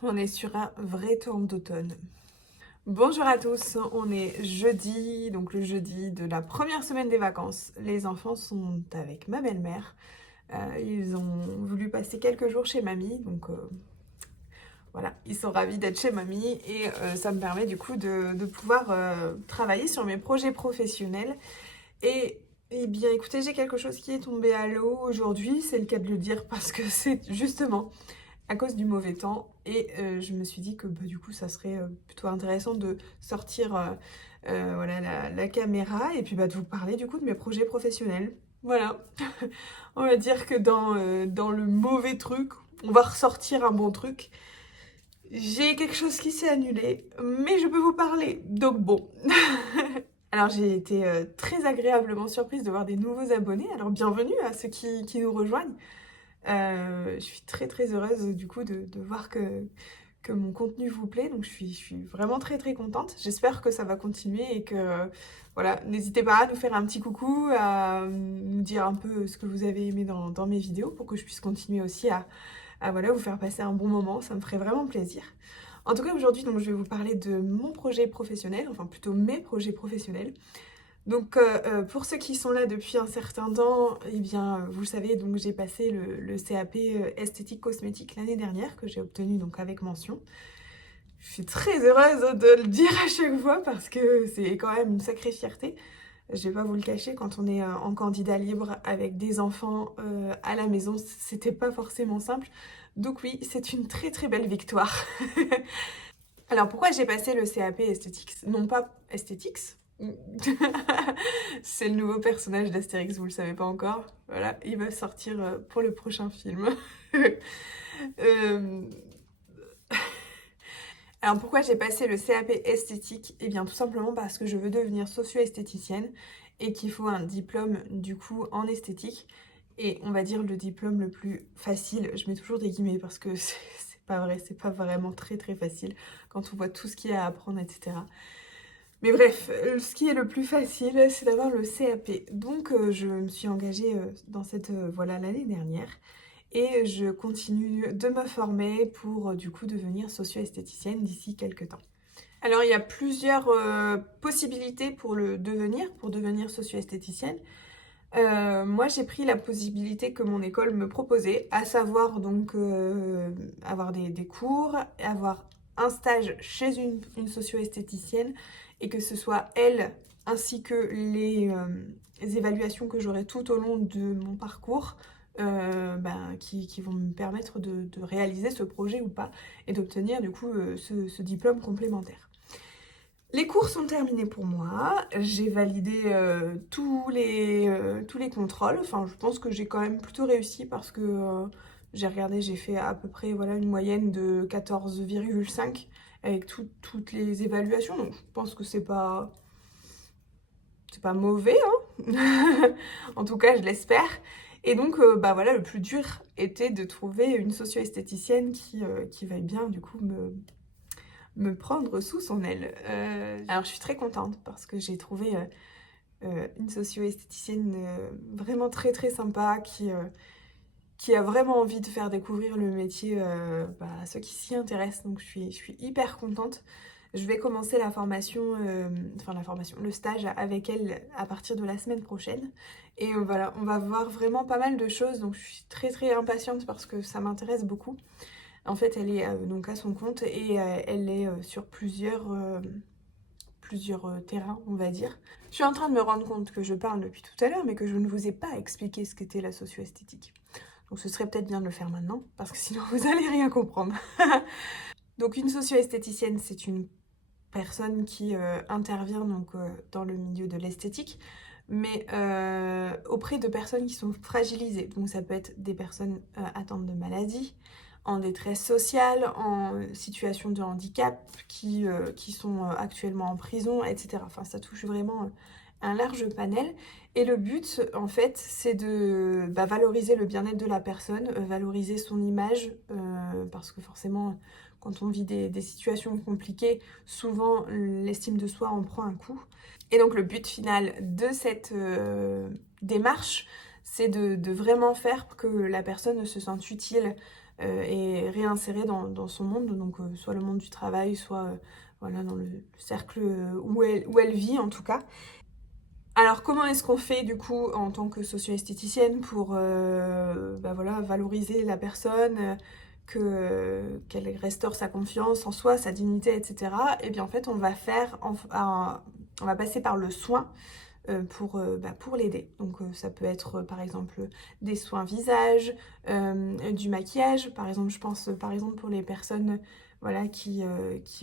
On est sur un vrai temps d'automne. Bonjour à tous, on est jeudi, donc le jeudi de la première semaine des vacances. Les enfants sont avec ma belle-mère. Ils ont voulu passer quelques jours chez mamie, donc voilà, ils sont ravis d'être chez mamie et ça me permet du coup de pouvoir travailler sur mes projets professionnels. Et eh bien écoutez, j'ai quelque chose qui est tombé à l'eau aujourd'hui, c'est le cas de le dire parce que c'est justement à cause du mauvais temps et je me suis dit que bah, du coup ça serait plutôt intéressant de sortir voilà, la caméra et puis bah, de vous parler du coup de mes projets professionnels. Voilà, on va dire que dans le mauvais truc, on va ressortir un bon truc. J'ai quelque chose qui s'est annulé, mais je peux vous parler, donc bon. Alors j'ai été très agréablement surprise de voir des nouveaux abonnés, alors bienvenue à ceux qui nous rejoignent. Je suis très très heureuse du coup de voir que mon contenu vous plaît, donc je suis vraiment très très contente. J'espère que ça va continuer et que voilà, n'hésitez pas à nous faire un petit coucou, à nous dire un peu ce que vous avez aimé dans mes vidéos pour que je puisse continuer aussi à voilà, vous faire passer un bon moment, ça me ferait vraiment plaisir. En tout cas aujourd'hui donc je vais vous parler de mon projet professionnel, enfin plutôt mes projets professionnels. Donc pour ceux qui sont là depuis un certain temps, eh bien vous le savez, donc j'ai passé le CAP esthétique cosmétique l'année dernière que j'ai obtenu donc avec mention. Je suis très heureuse de le dire à chaque fois parce que c'est quand même une sacrée fierté. Je vais pas vous le cacher, quand on est en candidat libre avec des enfants à la maison, c'était pas forcément simple. Donc oui, c'est une très très belle victoire. Alors pourquoi j'ai passé le CAP esthétique? Non pas esthétiques. C'est le nouveau personnage d'Astérix, vous le savez pas encore. Voilà, il va sortir pour le prochain film. Euh, Alors pourquoi j'ai passé le CAP esthétique? Eh bien tout simplement parce que je veux devenir socio-esthéticienne et qu'il faut un diplôme du coup en esthétique. Et on va dire le diplôme le plus facile, je mets toujours des guillemets parce que c'est pas vrai, c'est pas vraiment très très facile quand on voit tout ce qu'il y a à apprendre, etc. Mais bref, ce qui est le plus facile, c'est d'avoir le CAP. Donc je me suis engagée dans cette voie-là l'année dernière et je continue de me former pour du coup devenir socio-esthéticienne d'ici quelques temps. Alors il y a plusieurs possibilités pour devenir socio-esthéticienne. Moi j'ai pris la possibilité que mon école me proposait, à savoir donc avoir des cours, avoir un stage chez une socio-esthéticienne et que ce soit elle ainsi que les évaluations que j'aurai tout au long de mon parcours qui vont me permettre de réaliser ce projet ou pas et d'obtenir du coup ce diplôme complémentaire. Les cours sont terminés pour moi, j'ai validé tous les contrôles, enfin je pense que j'ai quand même plutôt réussi parce que j'ai regardé, j'ai fait à peu près voilà, une moyenne de 14,5 avec toutes les évaluations, donc je pense que c'est pas mauvais, hein. En tout cas je l'espère. Et donc bah voilà, le plus dur était de trouver une socio-esthéticienne qui veuille bien du coup me prendre sous son aile. Alors je suis très contente parce que j'ai trouvé une socio-esthéticienne vraiment très très sympa qui a vraiment envie de faire découvrir le métier à ceux qui s'y intéressent. Donc je suis hyper contente. Je vais commencer le stage avec elle à partir de la semaine prochaine. Et voilà, on va voir vraiment pas mal de choses. Donc je suis très très impatiente parce que ça m'intéresse beaucoup. En fait, elle est donc à son compte et elle est sur plusieurs terrains, on va dire. Je suis en train de me rendre compte que je parle depuis tout à l'heure, mais que je ne vous ai pas expliqué ce qu'était la socio-esthétique. Donc ce serait peut-être bien de le faire maintenant, parce que sinon vous allez rien comprendre. Donc une socio-esthéticienne, c'est une personne qui intervient donc, dans le milieu de l'esthétique, mais auprès de personnes qui sont fragilisées. Donc ça peut être des personnes atteintes de maladies, en détresse sociale, en situation de handicap, qui sont actuellement en prison, etc. Enfin, ça touche vraiment un large panel. Et le but, en fait, c'est de valoriser le bien-être de la personne, valoriser son image, parce que forcément, quand on vit des situations compliquées, souvent l'estime de soi en prend un coup. Et donc le but final de cette démarche, c'est de vraiment faire que la personne se sente utile et réinsérer dans son monde, donc soit le monde du travail, soit voilà, dans le cercle où elle vit en tout cas. Alors comment est-ce qu'on fait du coup en tant que socio-esthéticienne pour bah voilà, valoriser la personne, qu'elle restaure sa confiance en soi, sa dignité, etc. Et bien en fait on va on va passer par le soin pour l'aider. Donc ça peut être par exemple des soins visage, du maquillage. Par exemple, je pense par exemple pour les personnes voilà, qui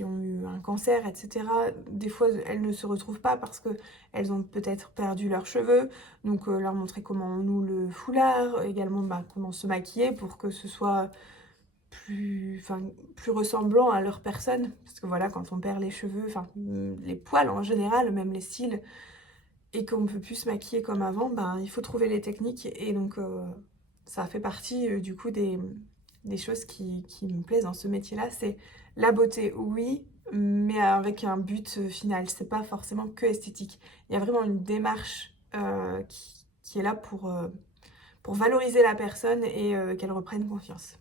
ont eu un cancer, etc. Des fois, elles ne se retrouvent pas parce qu'elles ont peut-être perdu leurs cheveux. Donc leur montrer comment on noue le foulard, également comment se maquiller pour que ce soit plus ressemblant à leur personne. Parce que voilà, quand on perd les cheveux, les poils en général, même les cils, et qu'on ne peut plus se maquiller comme avant, il faut trouver les techniques. Et donc, ça fait partie du coup des choses qui me plaisent dans ce métier-là. C'est la beauté, oui, mais avec un but final. C'est pas forcément que esthétique. Il y a vraiment une démarche qui est là pour valoriser la personne et qu'elle reprenne confiance.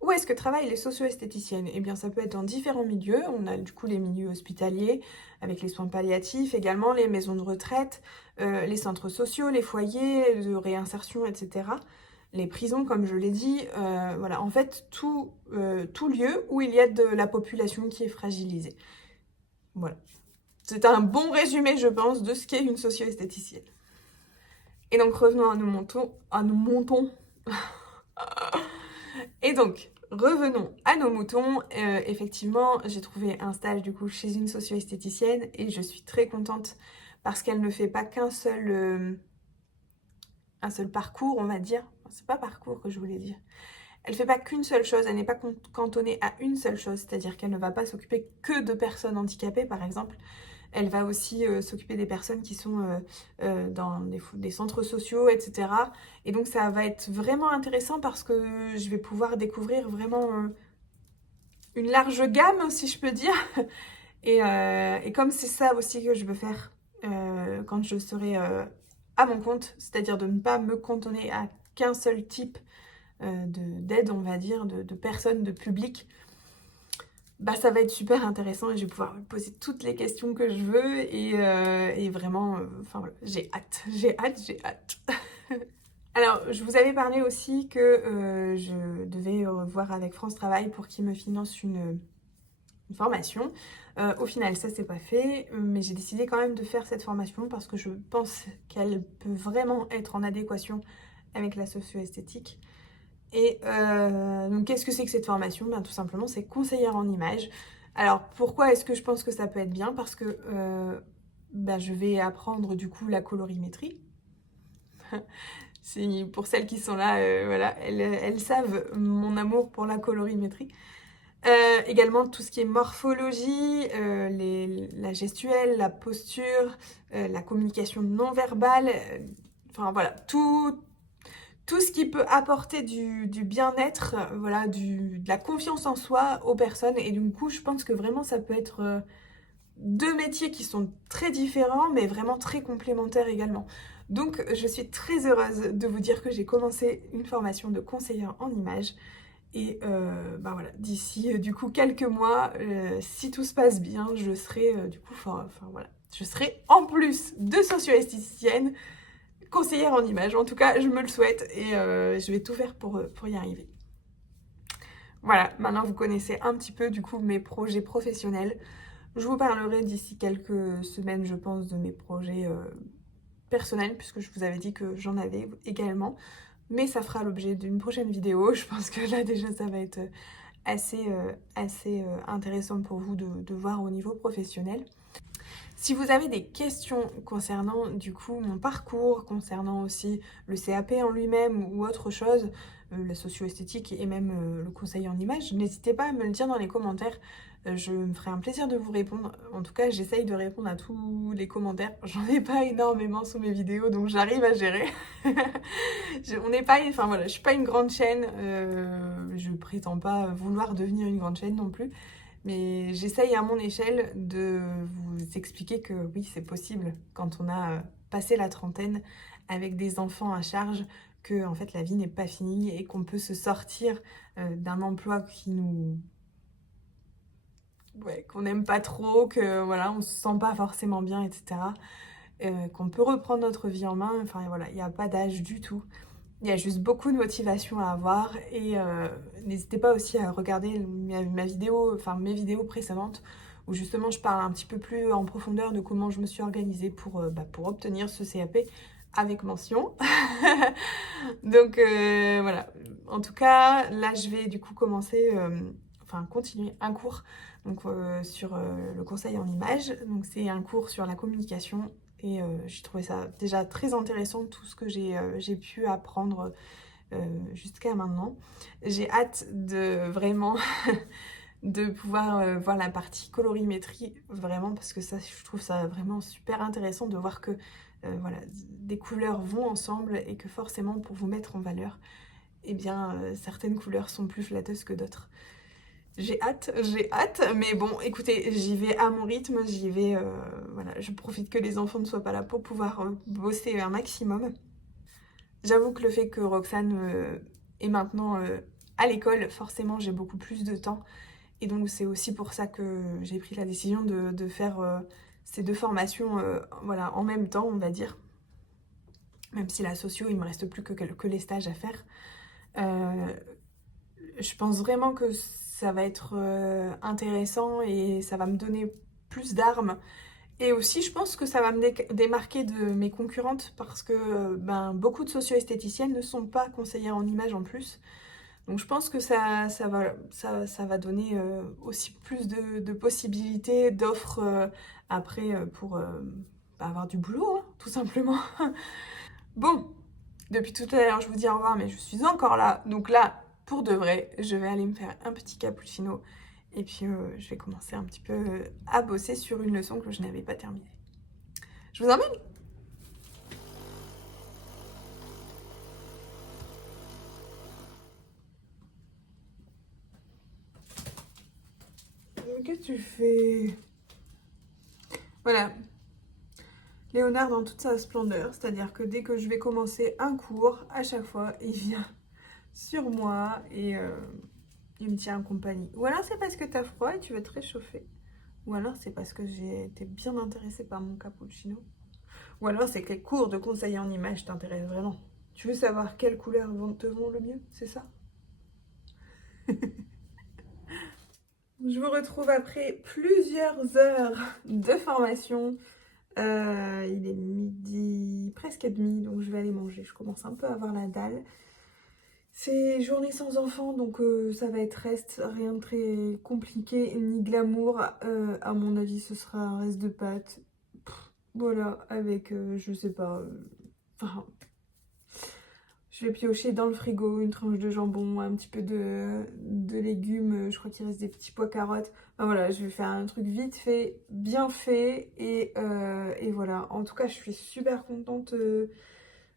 Où est-ce que travaillent les socio-esthéticiennes? Eh bien, ça peut être dans différents milieux. On a du coup les milieux hospitaliers, avec les soins palliatifs, également les maisons de retraite, les centres sociaux, les foyers de réinsertion, etc. Les prisons, comme je l'ai dit. Voilà, en fait, tout lieu où il y a de la population qui est fragilisée. Voilà. C'est un bon résumé, je pense, de ce qu'est une socio-esthéticienne. Et donc, revenons à nos moutons. Et donc, revenons à nos moutons. Effectivement, j'ai trouvé un stage du coup chez une socio-esthéticienne et je suis très contente parce qu'elle ne fait pas un seul parcours, on va dire. C'est pas parcours que je voulais dire. Elle fait pas qu'une seule chose, elle n'est pas cantonnée à une seule chose, c'est-à-dire qu'elle ne va pas s'occuper que de personnes handicapées, par exemple. Elle va aussi s'occuper des personnes qui sont dans des centres sociaux, etc. Et donc ça va être vraiment intéressant parce que je vais pouvoir découvrir vraiment une large gamme, si je peux dire. Et comme c'est ça aussi que je veux faire quand je serai à mon compte, c'est-à-dire de ne pas me cantonner à qu'un seul type d'aide, on va dire, de personnes, de public, ça va être super intéressant et je vais pouvoir me poser toutes les questions que je veux et vraiment, voilà, j'ai hâte. Alors, je vous avais parlé aussi que je devais voir avec France Travail pour qu'ils me financent une formation. Au final, ça c'est pas fait, mais j'ai décidé quand même de faire cette formation parce que je pense qu'elle peut vraiment être en adéquation avec la socio-esthétique. Et donc, qu'est-ce que c'est que cette formation? Tout simplement, c'est conseillère en images. Alors, pourquoi est-ce que je pense que ça peut être bien? Parce que je vais apprendre du coup la colorimétrie. Pour celles qui sont là, voilà, elles savent mon amour pour la colorimétrie. Également tout ce qui est morphologie, la gestuelle, la posture, la communication non verbale, voilà, tout ce qui peut apporter du bien-être, voilà, de la confiance en soi aux personnes. Et du coup, je pense que vraiment ça peut être deux métiers qui sont très différents, mais vraiment très complémentaires également. Donc, je suis très heureuse de vous dire que j'ai commencé une formation de conseillère en images. Et voilà, d'ici du coup quelques mois, si tout se passe bien, je serai du coup, voilà, je serai en plus de socio-esthéticienne, conseillère en images. En tout cas, je me le souhaite et je vais tout faire pour y arriver. Voilà, maintenant vous connaissez un petit peu du coup mes projets professionnels. Je vous parlerai d'ici quelques semaines, je pense, de mes projets personnels, puisque je vous avais dit que j'en avais également. Mais ça fera l'objet d'une prochaine vidéo. Je pense que là déjà ça va être assez intéressant pour vous de voir au niveau professionnel. Si vous avez des questions concernant du coup mon parcours, concernant aussi le CAP en lui-même ou autre chose, la socio-esthétique et même le conseil en images, n'hésitez pas à me le dire dans les commentaires. Je me ferai un plaisir de vous répondre. En tout cas, j'essaye de répondre à tous les commentaires. J'en ai pas énormément sous mes vidéos, donc j'arrive à gérer. On n'est pas, voilà, je suis pas une grande chaîne. Je prétends pas vouloir devenir une grande chaîne non plus. Mais j'essaye à mon échelle de vous expliquer que oui, c'est possible quand on a passé la trentaine avec des enfants à charge, que en fait la vie n'est pas finie et qu'on peut se sortir d'un emploi qui nous... Ouais, qu'on n'aime pas trop, que voilà, on se sent pas forcément bien, etc. Qu'on peut reprendre notre vie en main, enfin voilà, il n'y a pas d'âge du tout. Il y a juste beaucoup de motivation à avoir et n'hésitez pas aussi à regarder ma vidéo, enfin mes vidéos précédentes où justement je parle un petit peu plus en profondeur de comment je me suis organisée pour obtenir ce CAP avec mention. Donc voilà, en tout cas là je vais du coup commencer, continuer un cours donc, sur le conseil en images. Donc c'est un cours sur la communication. Et j'ai trouvé ça déjà très intéressant, tout ce que j'ai pu apprendre jusqu'à maintenant. J'ai hâte de vraiment de pouvoir voir la partie colorimétrie, vraiment, parce que ça, je trouve ça vraiment super intéressant de voir que voilà, des couleurs vont ensemble et que forcément, pour vous mettre en valeur, eh bien, certaines couleurs sont plus flatteuses que d'autres. J'ai hâte, mais bon, écoutez, j'y vais à mon rythme, j'y vais, voilà, je profite que les enfants ne soient pas là pour pouvoir bosser un maximum. J'avoue que le fait que Roxane est maintenant à l'école, forcément, j'ai beaucoup plus de temps. Et donc, c'est aussi pour ça que j'ai pris la décision de faire ces deux formations voilà, en même temps, on va dire. Même si la socio, il me reste plus que les stages à faire. Je pense vraiment que ça va être intéressant et ça va me donner plus d'armes. Et aussi, je pense que ça va me démarquer de mes concurrentes parce que beaucoup de socio-esthéticiennes ne sont pas conseillères en images en plus. Donc je pense que ça va donner aussi plus de possibilités, d'offres après pour avoir du boulot, hein, tout simplement. Bon, depuis tout à l'heure, je vous dis au revoir, mais je suis encore là. Donc là, pour de vrai, je vais aller me faire un petit cappuccino. Et puis, je vais commencer un petit peu à bosser sur une leçon que je n'avais pas terminée. Je vous emmène. Qu'est-ce que tu fais? Voilà. Léonard dans toute sa splendeur. C'est-à-dire que dès que je vais commencer un cours, à chaque fois, il vient sur moi et il me tient en compagnie. Ou alors c'est parce que t'as froid et tu veux te réchauffer. Ou alors c'est parce que j'ai été bien intéressée par mon cappuccino. Ou alors c'est que les cours de conseiller en images t'intéressent vraiment. Tu veux savoir quelles couleurs te vont le mieux, c'est ça? Je vous retrouve après plusieurs heures de formation. Il est midi, presque demi, donc je vais aller manger. Je commence un peu à avoir la dalle. C'est journée sans enfant, donc ça va être reste, rien de très compliqué, ni glamour. À mon avis, ce sera un reste de pâtes. Voilà, avec, je sais pas, enfin, je vais piocher dans le frigo une tranche de jambon, un petit peu de légumes, je crois qu'il reste des petits pois carottes. Enfin, voilà, je vais faire un truc vite fait, bien fait, et voilà. En tout cas, je suis super contente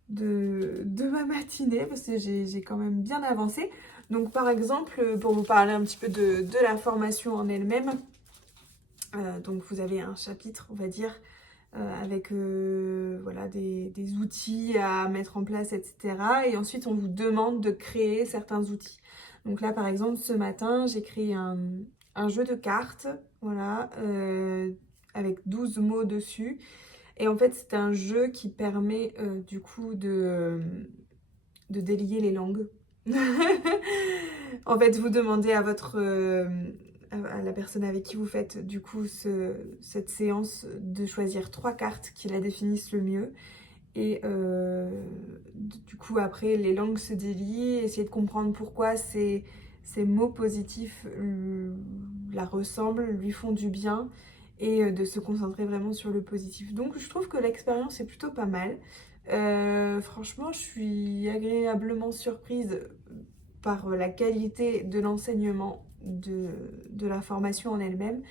de ma matinée parce que j'ai quand même bien avancé. Donc par exemple, pour vous parler un petit peu de la formation en elle-même, donc vous avez un chapitre, on va dire, avec voilà, des outils à mettre en place, etc. Et ensuite, on vous demande de créer certains outils. Donc là, par exemple, ce matin, j'ai créé un jeu de cartes, voilà, avec 12 mots dessus. Et en fait, c'est un jeu qui permet du coup de délier les langues. En fait, vous demandez à à la personne avec qui vous faites du coup cette séance de choisir 3 cartes qui la définissent le mieux. Et du coup, après, les langues se délient, essayez de comprendre pourquoi ces mots positifs la ressemblent, lui font du bien, et de se concentrer vraiment sur le positif. Donc, je trouve que l'expérience est plutôt pas mal. Franchement, je suis agréablement surprise par la qualité de l'enseignement de la formation en elle-même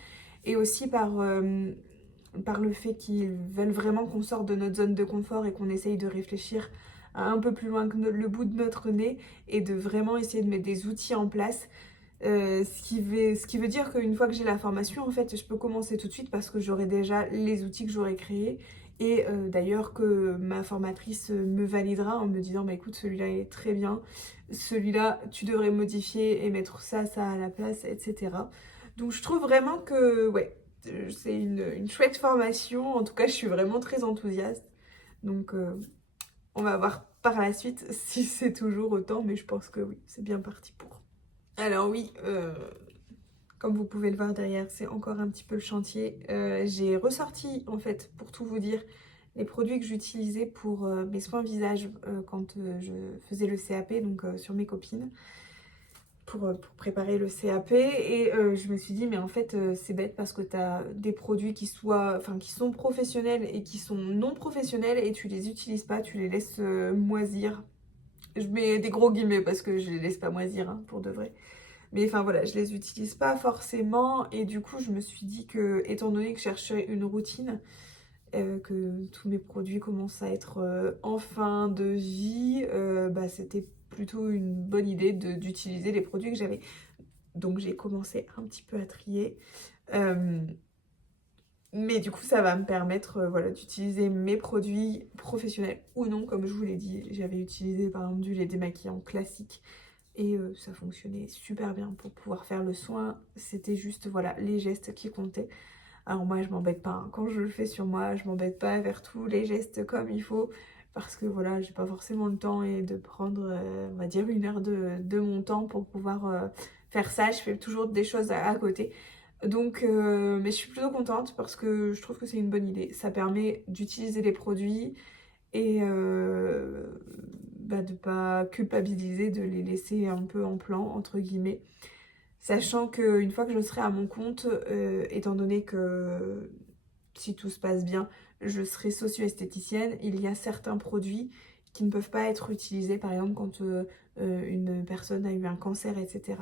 et aussi par le fait qu'ils veulent vraiment qu'on sorte de notre zone de confort et qu'on essaye de réfléchir à un peu plus loin que le bout de notre nez et de vraiment essayer de mettre des outils en place. Ce qui veut dire qu'une fois que j'ai la formation, en fait, je peux commencer tout de suite parce que j'aurai déjà les outils que j'aurai créés Et d'ailleurs que ma formatrice me validera en me disant bah écoute celui-là il est très bien, celui-là tu devrais modifier et mettre ça à la place, etc. Donc je trouve vraiment que ouais, c'est une chouette formation, en tout cas je suis vraiment très enthousiaste. Donc on va voir par la suite si c'est toujours autant, mais je pense que oui, c'est bien parti pour. Alors oui, comme vous pouvez le voir derrière, c'est encore un petit peu le chantier. J'ai ressorti, en fait, pour tout vous dire, les produits que j'utilisais pour mes soins visage quand je faisais le CAP, donc sur mes copines, pour préparer le CAP. Et je me suis dit, mais en fait, c'est bête parce que tu as des produits qui sont professionnels et qui sont non professionnels et tu les utilises pas, tu les laisses moisir. Je mets des gros guillemets parce que je les laisse pas moisir, hein, pour de vrai. Mais enfin voilà, je les utilise pas forcément et du coup je me suis dit que, étant donné que je cherchais une routine, que tous mes produits commencent à être en fin de vie, bah, c'était plutôt une bonne idée d'utiliser les produits que j'avais. Donc j'ai commencé un petit peu à trier. Mais du coup ça va me permettre voilà, d'utiliser mes produits professionnels ou non, comme je vous l'ai dit. J'avais utilisé par exemple du lait démaquillant classique. Et ça fonctionnait super bien pour pouvoir faire le soin. C'était juste, voilà, les gestes qui comptaient. Alors moi, je m'embête pas, hein. Quand je le fais sur moi, je m'embête pas à faire tous les gestes comme il faut. Parce que voilà, j'ai pas forcément le temps et de prendre, on va dire, 1 heure de mon temps pour pouvoir faire ça. Je fais toujours des choses à côté. Donc, mais je suis plutôt contente parce que je trouve que c'est une bonne idée. Ça permet d'utiliser les produits et bah, de pas culpabiliser, de les laisser un peu en plan, entre guillemets. Sachant qu'une fois que je serai à mon compte, étant donné que si tout se passe bien, je serai socio-esthéticienne, il y a certains produits qui ne peuvent pas être utilisés, par exemple quand une personne a eu un cancer, etc.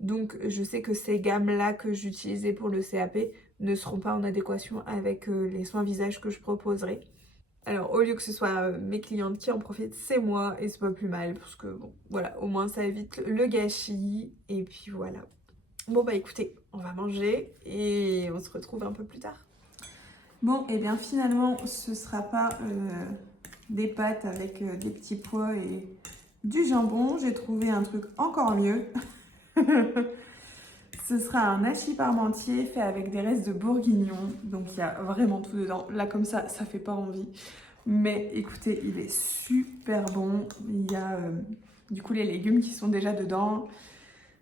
Donc je sais que ces gammes-là que j'utilisais pour le CAP ne seront pas en adéquation avec les soins visage que je proposerai. Alors au lieu que ce soit mes clientes qui en profitent, c'est moi et c'est pas plus mal parce que bon, voilà, au moins ça évite le gâchis et puis voilà. Bon bah écoutez, on va manger et on se retrouve un peu plus tard. Bon, et bien finalement, ce sera pas des pâtes avec des petits pois et du jambon. J'ai trouvé un truc encore mieux. Ce sera un hachis parmentier fait avec des restes de bourguignon. Donc il y a vraiment tout dedans. Là comme ça fait pas envie. Mais écoutez, il est super bon. Il y a du coup les légumes qui sont déjà dedans.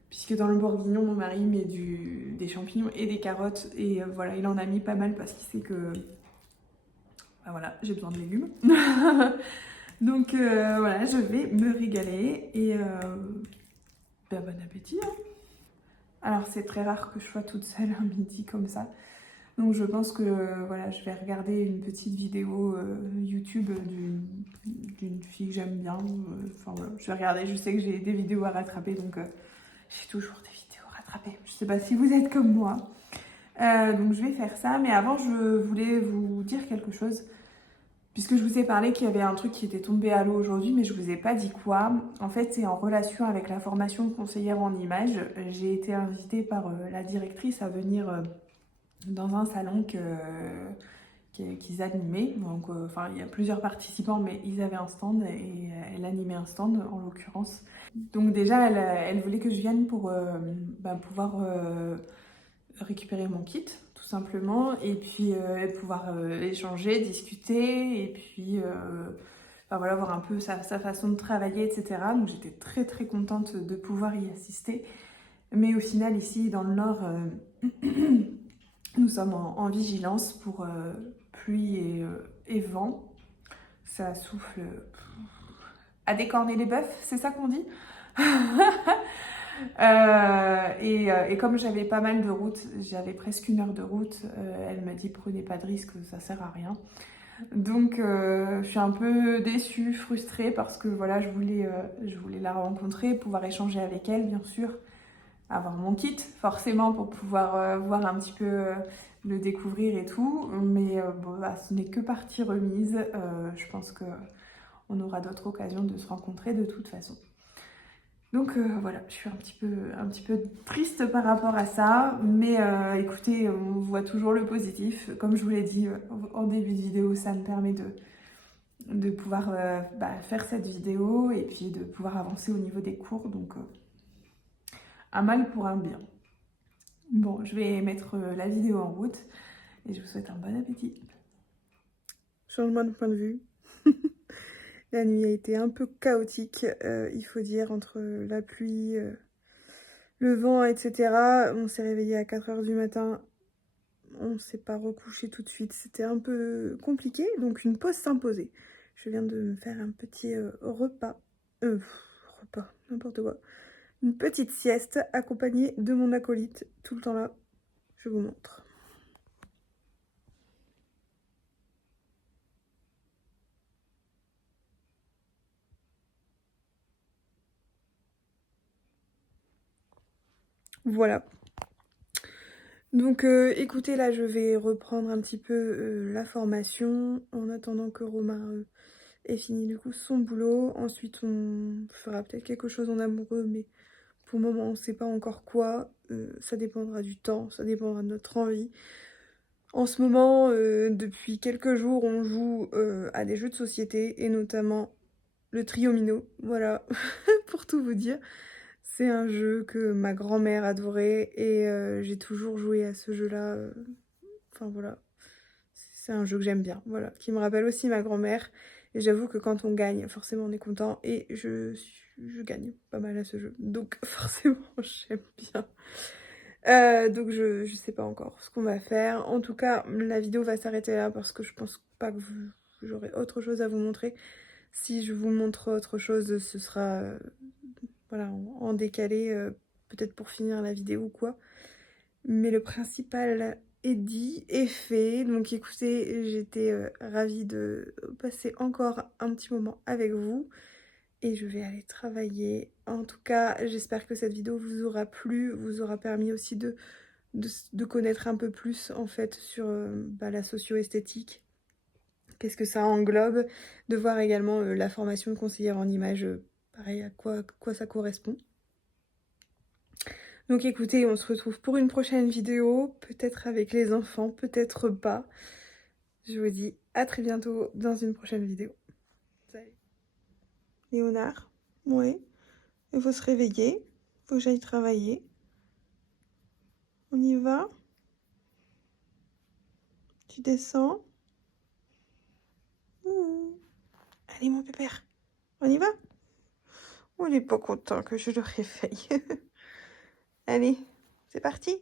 Puisque dans le bourguignon, mon mari met des champignons et des carottes. Et voilà, il en a mis pas mal parce qu'il sait que bah voilà, j'ai besoin de légumes. Donc voilà, je vais me régaler. Et bah, bon appétit, hein. Alors c'est très rare que je sois toute seule un midi comme ça. Donc je pense que voilà, je vais regarder une petite vidéo YouTube d'une fille que j'aime bien. Enfin voilà, je vais regarder, je sais que j'ai des vidéos à rattraper, donc j'ai toujours des vidéos à rattraper. Je sais pas si vous êtes comme moi. Donc je vais faire ça, mais avant je voulais vous dire quelque chose. Puisque je vous ai parlé qu'il y avait un truc qui était tombé à l'eau aujourd'hui, mais je vous ai pas dit quoi. En fait, c'est en relation avec la formation de conseillère en images. J'ai été invitée par la directrice à venir dans un salon qu'ils animaient. Donc, enfin, il y a plusieurs participants, mais ils avaient un stand et elle animait un stand en l'occurrence. Donc déjà, elle voulait que je vienne pour pouvoir récupérer mon kit, tout simplement, et puis pouvoir échanger, discuter, et puis enfin, voilà, voir un peu sa façon de travailler, etc. Donc j'étais très très contente de pouvoir y assister. Mais au final, ici, dans le Nord, nous sommes en vigilance pour pluie et vent. Ça souffle à décorner les bœufs, c'est ça qu'on dit? Et comme j'avais pas mal de route, j'avais presque 1 heure de route, elle m'a dit prenez pas de risque, ça sert à rien. Donc je suis un peu déçue, frustrée parce que voilà, je voulais la rencontrer, pouvoir échanger avec elle bien sûr, avoir mon kit forcément pour pouvoir voir un petit peu le découvrir et tout, mais bon, bah, ce n'est que partie remise. Je pense qu'on aura d'autres occasions de se rencontrer de toute façon. Donc voilà, je suis un petit peu triste par rapport à ça, mais écoutez, on voit toujours le positif. Comme je vous l'ai dit en début de vidéo, ça me permet de pouvoir faire cette vidéo et puis de pouvoir avancer au niveau des cours. Donc un mal pour un bien. Bon, je vais mettre la vidéo en route et je vous souhaite un bon appétit. Changement de point de vue. La nuit a été un peu chaotique, il faut dire, entre la pluie, le vent, etc. On s'est réveillé à 4 h du matin. On ne s'est pas recouché tout de suite. C'était un peu compliqué, donc une pause s'imposait. Je viens de me faire un petit repas. Repas, n'importe quoi. Une petite sieste accompagnée de mon acolyte. Tout le temps là, je vous montre. Voilà. Donc écoutez, là je vais reprendre un petit peu la formation en attendant que Romain ait fini du coup son boulot. Ensuite on fera peut-être quelque chose en amoureux, mais pour le moment on ne sait pas encore quoi. Ça dépendra du temps, ça dépendra de notre envie. En ce moment, depuis quelques jours, on joue à des jeux de société et notamment le Triomino. Voilà, pour tout vous dire. C'est un jeu que ma grand-mère adorait et j'ai toujours joué à ce jeu-là. Enfin voilà, c'est un jeu que j'aime bien, voilà, qui me rappelle aussi ma grand-mère. Et j'avoue que quand on gagne, forcément on est content et je gagne pas mal à ce jeu. Donc forcément j'aime bien. Donc je sais pas encore ce qu'on va faire. En tout cas, la vidéo va s'arrêter là parce que je pense pas que j'aurai autre chose à vous montrer. Si je vous montre autre chose, ce sera voilà, en décalé, peut-être pour finir la vidéo ou quoi. Mais le principal est dit, est fait. Donc écoutez, j'étais ravie de passer encore un petit moment avec vous. Et je vais aller travailler. En tout cas, j'espère que cette vidéo vous aura plu, vous aura permis aussi de connaître un peu plus en fait sur la socio-esthétique. Qu'est-ce que ça englobe, de voir également la formation de conseillère en images, pareil, à quoi ça correspond. Donc écoutez, on se retrouve pour une prochaine vidéo, peut-être avec les enfants, peut-être pas. Je vous dis à très bientôt dans une prochaine vidéo. Salut. Léonard, ouais, il faut se réveiller, il faut que j'aille travailler. On y va? Tu descends? Ouh. Allez mon pépère, on y va? Oh, il est pas content que je le réveille. Allez, c'est parti!